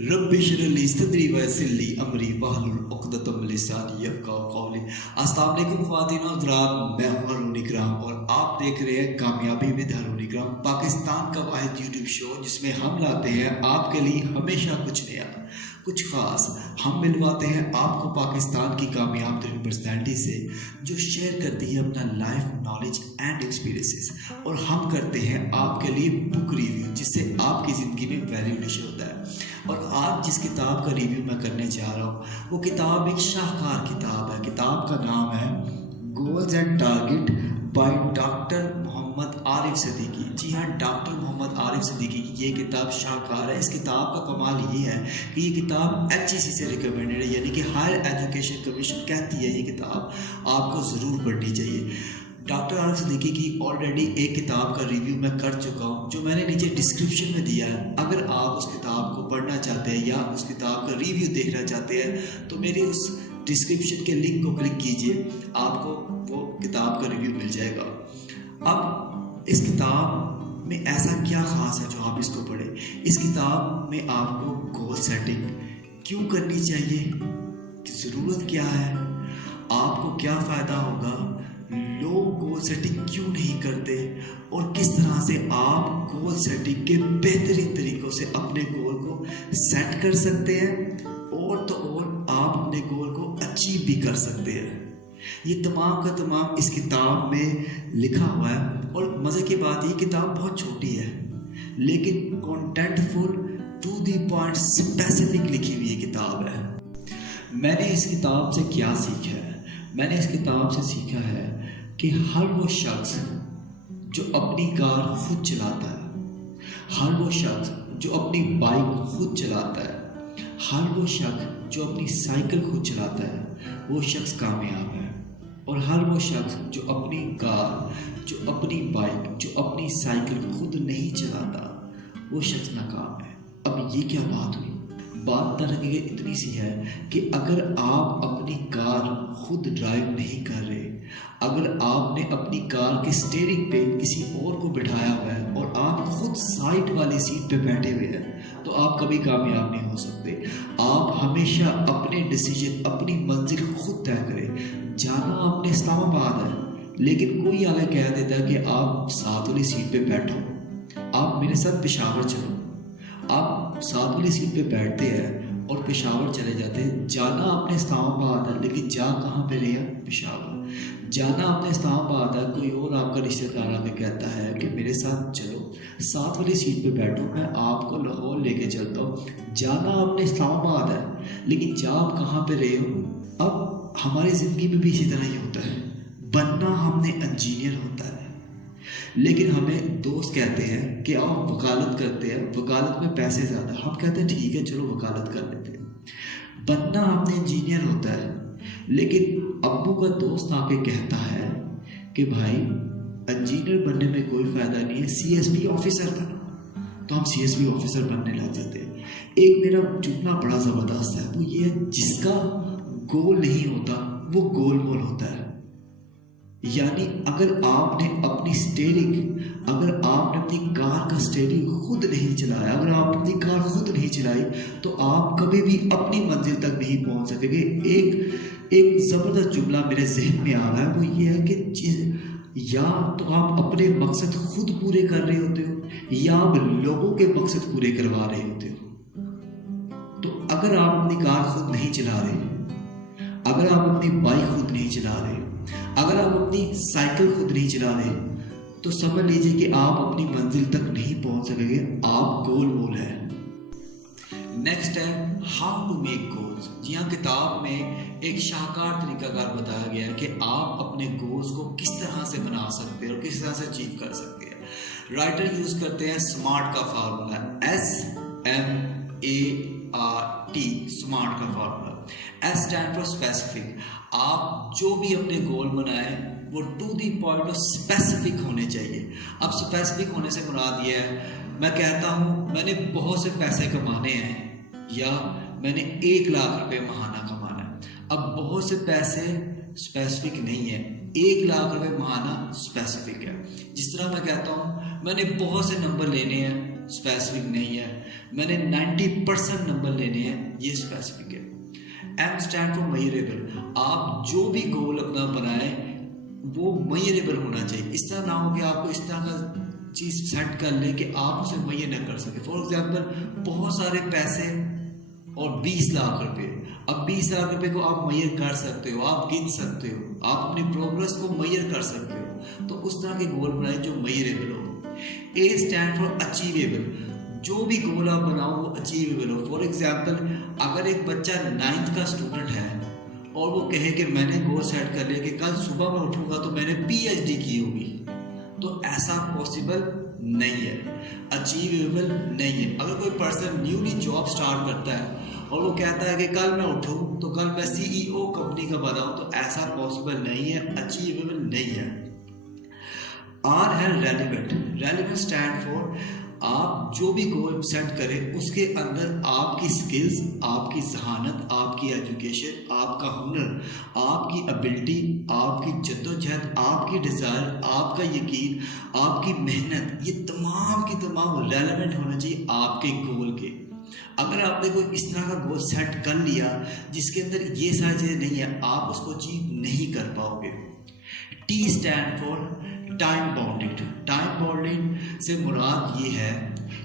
Rabbi इश्रह ली सदरी वयस्सिर ली अमरी वहलुल उक़दतम मिन लिसानी यफ़क़हू क़ौली। अस्सलाम वालेकुम ख़वातीन और हज़रात, मैं हूं हारून इकराम और आप देख रहे हैं कामयाबी विद हारून इकराम, पाकिस्तान का वाहिद यूट्यूब शो जिसमें हम लाते हैं आपके लिए हमेशा कुछ नया, कुछ ख़ास। हम मिलवाते हैं आपको पाकिस्तान की कामयाब तरीन पर्सनैलिटी से जो शेयर करती है अपना लाइफ नॉलेज एंड एक्सपीरियंसेस, और हम करते हैं आपके लिए बुक रिव्यू जिससे आपकी ज़िंदगी में वैल्यू एडिशन होता है। और आज जिस किताब का रिव्यू मैं करने जा रहा हूँ वो किताब एक शाहकार किताब है। किताब का नाम है goals and target by doctor Mohammed Arif Siddiqui. Ji हाँ, डॉक्टर मोहम्मद आरिफ सिद्दीकी की ये किताब शाहकार है। इस किताब का कमाल ये है कि ये किताब HEC से रिकमेंडेड है, यानी कि हायर एजुकेशन कमीशन कहती है ये किताब आपको ज़रूर पढ़नी चाहिए। डॉक्टर आरिफ सिद्दीकी की ऑलरेडी एक किताब का रिव्यू मैं कर चुका हूँ जो मैंने नीचे डिस्क्रिप्शन में दिया है। अगर आप उस किताब को पढ़ना चाहते हैं या उस किताब का रिव्यू देखना चाहते हैं तो मेरी उस डिस्क्रिप्शन के लिंक को क्लिक कीजिए, आपको वो किताब का रिव्यू मिल जाएगा। अब इस किताब में ऐसा क्या ख़ास है जो आप इसको पढ़ें। इस किताब में आपको गोल सेटिंग क्यों करनी चाहिए, ज़रूरत क्या है, आपको क्या फ़ायदा होगा, लोग गोल सेटिंग क्यों नहीं करते, और किस तरह से आप गोल सेटिंग के बेहतरीन तरीक़ों से अपने गोल को सेट कर सकते हैं और तो और आप अपने गोल को अचीव भी कर सकते हैं। ये तमाम का तमाम इस किताब में लिखा हुआ है। और मज़े की बात, ये किताब बहुत छोटी है लेकिन कॉन्टेंटफुल, टू द पॉइंट, स्पेसिफिक लिखी हुई ये किताब है। मैंने इस किताब से क्या सीखा है? मैंने इस किताब से सीखा है कि हर वो शख्स जो अपनी कार खुद चलाता है, हर वो शख्स जो अपनी बाइक खुद चलाता है, हर वो शख्स जो अपनी साइकिल खुद चलाता है वो शख्स कामयाब है। और हर वो शख्स जो अपनी कार, जो अपनी बाइक, जो अपनी साइकिल खुद नहीं चलाता वो शख्स नाकाम है। अब ये क्या बात हुई? बात तरह इतनी सी है कि अगर आप अपनी कार खुद ड्राइव नहीं कर रहे, अगर आपने अपनी कार के स्टीयरिंग पे किसी और को बिठाया हुआ है और आप खुद साइड वाली सीट पे बैठे हुए हैं तो आप कभी कामयाब नहीं हो सकते। आप हमेशा अपने डिसीजन, अपनी मंजिल खुद तय करें। जाना आपने इस्लामाबाद है लेकिन कोई आगे कह देता है कि आप साथ वाली सीट पे बैठो, आप मेरे साथ पेशावर चलो। आप साथ वाली सीट पे बैठते हैं और पेशावर चले जाते हैं। जाना आपने इस्लामाबाद है लेकिन जा कहाँ पे रहे? पेशावर। जाना आपने इस्लामाबाद है, कोई और आपका रिश्तेदार आके कहता है कि मेरे साथ चलो, साथ वाली सीट पे बैठो, मैं आपको लाहौर लेके चलता हूँ। जाना आपने इस्लामाबाद है लेकिन जा आप कहाँ पे रहे हो? अब हमारी ज़िंदगी में भी इसी तरह ही होता है। बनना हमने इंजीनियर होता है लेकिन हमें दोस्त कहते हैं कि आप वकालत करते हैं, वकालत में पैसे ज़्यादा। हम कहते हैं ठीक है चलो वकालत कर लेते हैं। बनना आपने इंजीनियर होता है लेकिन अब्बू का दोस्त आके कहता है कि भाई इंजीनियर बनने में कोई फ़ायदा नहीं है, CSP ऑफिसर बनो, तो हम CSP ऑफिसर बनने लग जाते हैं। एक मेरा जुमला बड़ा ज़बरदस्त है, वो ये है, जिसका गोल नहीं होता वो गोल मोल होता है। यानी अगर आपने अपनी स्टीयरिंग, अगर आपने अपनी कार का स्टीयरिंग खुद नहीं चलाया, अगर आप अपनी कार खुद नहीं चलाई तो आप कभी भी अपनी मंजिल तक नहीं पहुंच सकेंगे। एक ज़बरदस्त जुमला मेरे जहन में आ रहा है, वो ये है कि या तो आप अपने मकसद खुद पूरे कर रहे होते हो या आप लोगों के मकसद पूरे करवा रहे होते हो। तो अगर आप अपनी कार खुद नहीं चला रहे, अगर आप अपनी बाइक खुद नहीं चला रहे, अगर आप अपनी साइकिल खुद नहीं चला रहे तो समझ लीजिए कि आप अपनी मंजिल तक नहीं पहुंच सकेंगे, आप गोल मोल है। नेक्स्ट है हाउ टू मेक गोल्स। जी हाँ, किताब में एक शाहकार तरीकाकार बताया गया है कि आप अपने गोल्स को किस तरह से बना सकते हैं और किस तरह से अचीव कर सकते हैं। राइटर यूज करते हैं स्मार्ट का फार्मूला, SMART, स्मार्ट का formula. S stand for specific. आप जो भी अपने गोल बनाएं वो टू दी पॉइंट और स्पेसिफिक होने चाहिए। अब स्पेसिफिक होने से मुराद ये है, मैं कहता हूँ मैंने बहुत से पैसे कमाने हैं या मैंने 1 लाख रुपए महाना कमाना है। अब बहुत से पैसे स्पेसिफिक नहीं है, 1 लाख रुपए महाना स्पेसिफिक है। जिस तरह मैं कहता हूँ मैंने बहुत से नंबर लेने हैं, स्पेसिफिक नहीं है। मैंने 90% नंबर लेने हैं, ये स्पेसिफिक है। M stand for measurable. आप जो भी गोल अपना बनाए वो मेजरेबल होना चाहिए। इस तरह ना हो कि आपको इस तरह का चीज़ सेट कर ले कि आप उसे मेजर न कर सके। फॉर एग्जाम्पल बहुत सारे पैसे और 20 लाख रुपए। अब 20 लाख रुपए को आप मेजर कर सकते हो, आप गिन सकते हो, आप अपनी प्रोग्रेस को मेजर कर सकते हो। तो उस तरह के गोल बनाए जो मेजरेबल हो। A stand for achievable. जो भी गोल आप बनाओ वो अचीवेबल हो। फॉर एग्जाम्पल अगर एक बच्चा 9th का स्टूडेंट है और वो कहे कि मैंने गोल सेट कर लिया कि कल सुबह मैं उठूंगा तो मैंने PhD की होगी, तो ऐसा पॉसिबल नहीं है, अचीवेबल नहीं है। अगर कोई पर्सन न्यूली जॉब स्टार्ट करता है और वो कहता है कि कल मैं उठूं तो कल मैं CEO कंपनी का बनाऊं, तो ऐसा पॉसिबल नहीं है, अचीवेबल नहीं है। R है रेलिवेंट। रेलिवेंट स्टैंड फॉर आप जो भी गोल सेट करें उसके अंदर आपकी स्किल्स, आपकी जहानत, आपकी एजुकेशन, आपका हुनर, आपकी एबिलिटी, आपकी जद्दोजहद, आपकी डिज़ायर, आपका यकीन, आपकी मेहनत, ये तमाम की तमाम रेलेवेंट होना चाहिए आपके गोल के। अगर आपने कोई इस तरह का गोल सेट कर लिया जिसके अंदर ये सारी चीज़ें नहीं है, आप उसको अचीव नहीं कर पाओगे। T stand for time bounded. Time bounded से मुराद ये है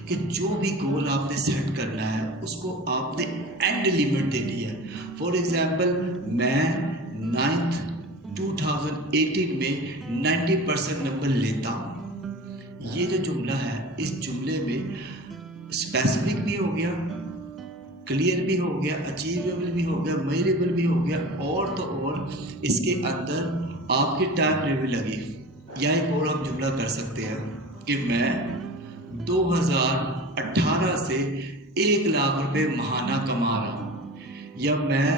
कि जो भी गोल आपने सेट करना है उसको आपने एंड लिमिट देनी है। फॉर एग्जांपल मैं 9th 2018 में 90% नंबर लेता हूँ। ये जो जुमला है, इस जुमले में स्पेसिफिक भी हो गया, क्लियर भी हो गया, अचीवेबल भी हो गया, मेजरेबल भी हो गया, और तो और इसके अंदर आपकी टाइम लेवल लगी। या एक और आप जुमला कर सकते हैं कि मैं 2018 से 1 लाख रुपए महाना कमा रहा हूँ, या मैं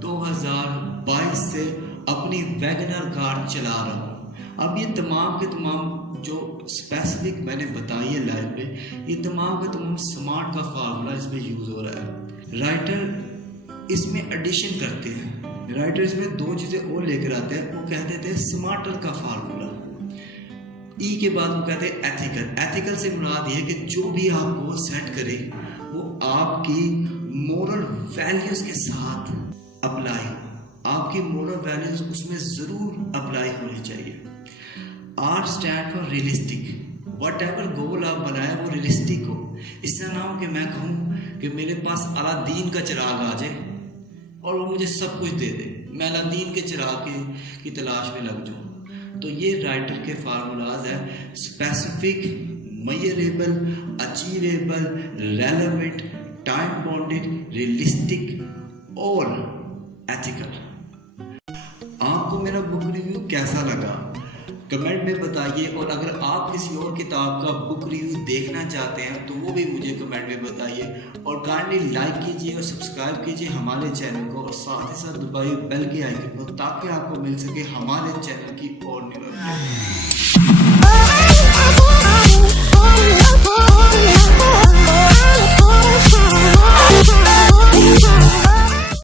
2022 से अपनी वैगनर कार चला रहा हूँ। अब ये तमाम के तमाम जो स्पेसिफिक मैंने बताई है लाइफ में, ये तमाम के तमाम स्मार्ट का फार्मूला इसमें यूज़ हो रहा है। राइटर इसमें एडिशन करते हैं, राइटर इसमें 2 चीज़ें और लेकर आते हैं। वो कहते थे स्मार्टर का फार्मूला। E के बाद वो कहते हैं एथिकल। एथिकल से मुराद ये है कि जो भी आप गोल सेट करें वो आपकी मोरल वैल्यूज के साथ अप्लाई, आपकी मोरल वैल्यूज उसमें ज़रूर अप्लाई होनी चाहिए। R stand for realistic. Whatever goal आप बनाए वो रियलिस्टिक हो। इस तरह ना हो कि मैं कहूँ कि मेरे पास अलादीन का चिराग आ जाए और वो मुझे सब कुछ दे दे, मैं अलादीन के चिराग की तलाश में लग जाऊँ। तो ये राइटर के फार्मूलाज है, specific, measurable, achievable, relevant, time bounded, realistic और एथिकल। आपको मेरा बुक रिव्यू कैसा लगा कमेंट में बताइए, और अगर आप किसी और किताब का बुक रिव्यू देखना चाहते हैं तो वो भी मुझे कमेंट में बताइए। और काइंडली लाइक कीजिए और सब्सक्राइब कीजिए हमारे चैनल को, और साथ ही साथ दबाइए बेल के आइकन को ताकि आपको मिल सके हमारे चैनल की और न्यू अपडेट।